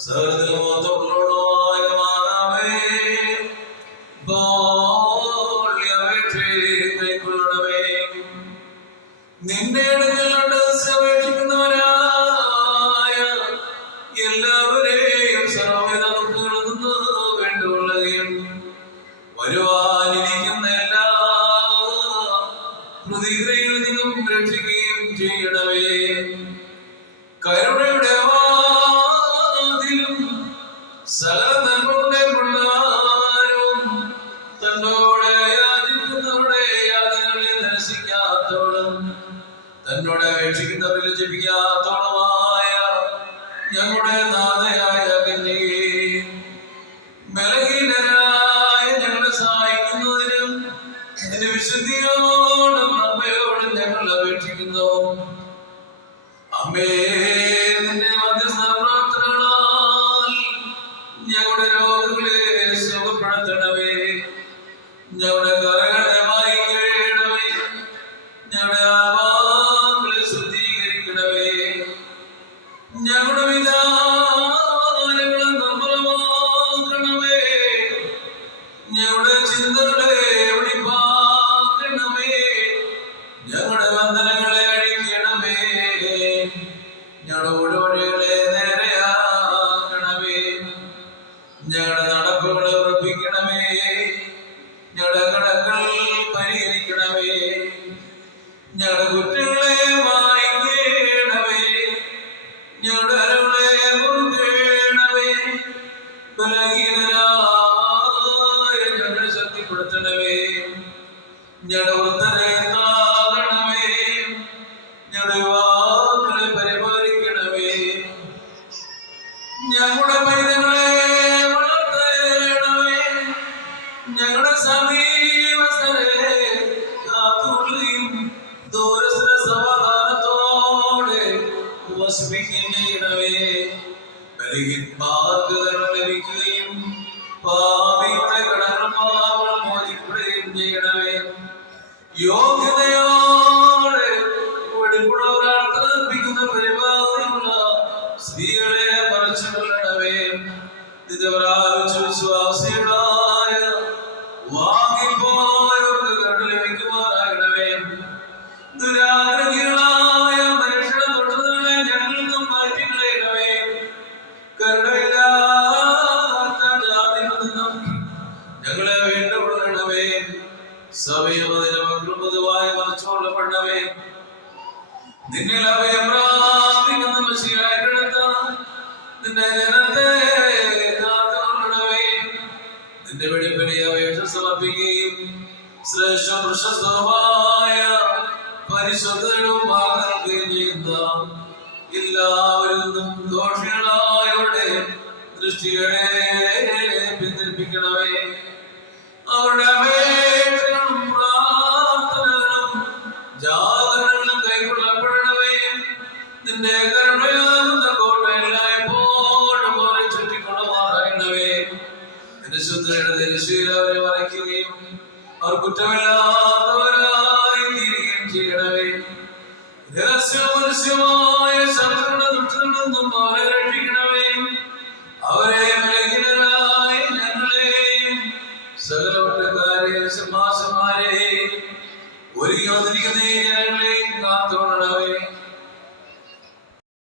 നിന്റെ അടുക്കലോട്ട് അപേക്ഷിക്കുന്നവരായ എല്ലാവരെയും സർവ്വവിധ ദുഃഖങ്ങളിൽ നിന്ന് വേണ്ടുകൊള്ളുകയും വരുവാനിരിക്കുന്ന എല്ലാ പ്രതിഗ്രഹങ്ങളിൽ നിന്നും രക്ഷിക്കുകയും ചെയ്യണമേ. കരുണയുടെ വാതിലും സകല നന്മകളുടെ കൊണ്ടാരും തന്നോട് യാചിക്കുന്നവരുടെ യാതനകളെ നിരസിക്കാത്തോളം തന്നോട് അപേക്ഷിക്കുന്നവരിൽ ജപിക്കാത്തോളമായ ഞങ്ങളുടെ നാഥയായ കന്യകേ, ബലഹീനരായ ഞങ്ങളെ സഹായിക്കുന്നതിനും നിന്റെ വിശുദ്ധിയോടും നന്മയോടും ഞങ്ങൾ അപേക്ഷിക്കുന്നു. അമ്മേ, നിന്റെ മധ്യസ്ഥ പ്രാർത്ഥനകളാൽ ഞങ്ങളുടെ രോഗങ്ങളെ സുഖപ്പെടുത്തണമേ. ഞങ്ങളുടെ കരകളെ മായ്ക്കണമേ. ഞങ്ങളുടെ ആത്മാക്കളെ ശുദ്ധീകരിക്കണമേ. ഞങ്ങളുടെ വിചാരങ്ങളെ നിർമ്മലമാക്കണമേ. ഞങ്ങളുടെ ചിന്തകളെ വെടിപ്പാക്കണമേ. ഞങ്ങളുടെ ബന്ധനങ്ങളെ അഴിക്കണമേ. ഞങ്ങളുടെ വഴികളെ നേരെയാക്കണമേ. ഞങ്ങളുടെ നടപ്പുകളെ ഉറപ്പിക്കണമേ. ഞങ്ങളുടെ കടങ്ങൾ പരിഹരിക്കണമേ. ഞങ്ങളുടെ കുറ്റങ്ങളെ മായ്ക്കണമേ. ഞങ്ങളുടെ അരകളെ മുറുകണമേ. ബലഹീനരായ ഞങ്ങളെ ശക്തിപ്പെടുത്തണമേ. ഞങ്ങളുടെ വൃദ്ധരെ താങ്ങണമേ. ഞങ്ങളുടെ യുവാക്കളെ പരിപാലിക്കണമേ. ഞങ്ങളുടെ പൈതങ്ങളെ വളർത്തണമേ. ഞങ്ങളുടെ സമീപസ്ഥരെ കാത്തുകൊള്ളുകയും ദൂരസ്ഥ സമാധാനത്തോടെ വസിപ്പിക്കുകയും ചെയ്യണമേ. ബലഹീനന്മാർക്ക് കരുണ ലഭിക്കുകയും പാപിയുടെ കടങ്ങൾ പാപങ്ങൾ മോചിക്കുകയും ചെയ്യണമേ. യോഗ്യതയോടെ വെടിപ്പുള്ളവരാൾക്ക് അർപ്പിക്കുന്ന പരിപാടിയുള്ള സ്ത്രീകളെ മറച്ചുകൊള്ളണമേ. നിന്റെ പ്രാപിച്ച വിശ്വാസികളായ വാങ്ങിപ്പോയവർക്ക് കരുണ ലഭിക്കുമാറാകണമേ. ദുരാഗ്രഹികളായ മനുഷ്യരുടെ തൊട്ടതിനെ ഞങ്ങളിൽ നിന്നും മാറ്റിക്കളയണമേ. കരുണയില്ലാത്ത ജാതികളിൽ നിന്നും ഞങ്ങളെ വേണ്ടുകൊള്ളണമേ. സഭയും അതിന്റെ മക്കളും പൊതുവായി മറച്ചുകൊള്ളപ്പെടണമേ. നിന്നിൽ അഭയം പ്രാപിക്കുന്ന മശിഹായെടുത്ത നിന്റെ ജനത്തെ കാത്തുകൊള്ളണമേ. നിന്റെ വെടിപ്പിനെ അപേക്ഷ സമർപ്പിക്കുകയും ശ്രേഷ്ഠ പ്രശസ്തമായ പരിശുദ്ധവും ഭാഗങ്ങൾക്കുകയും ചെയ്യുന്ന എല്ലാവരിൽ നിന്നും ദോഷികളായവരുടെ ദൃഷ്ടികളെ പിന്തിരിപ്പിക്കണമേ. അവരുടെ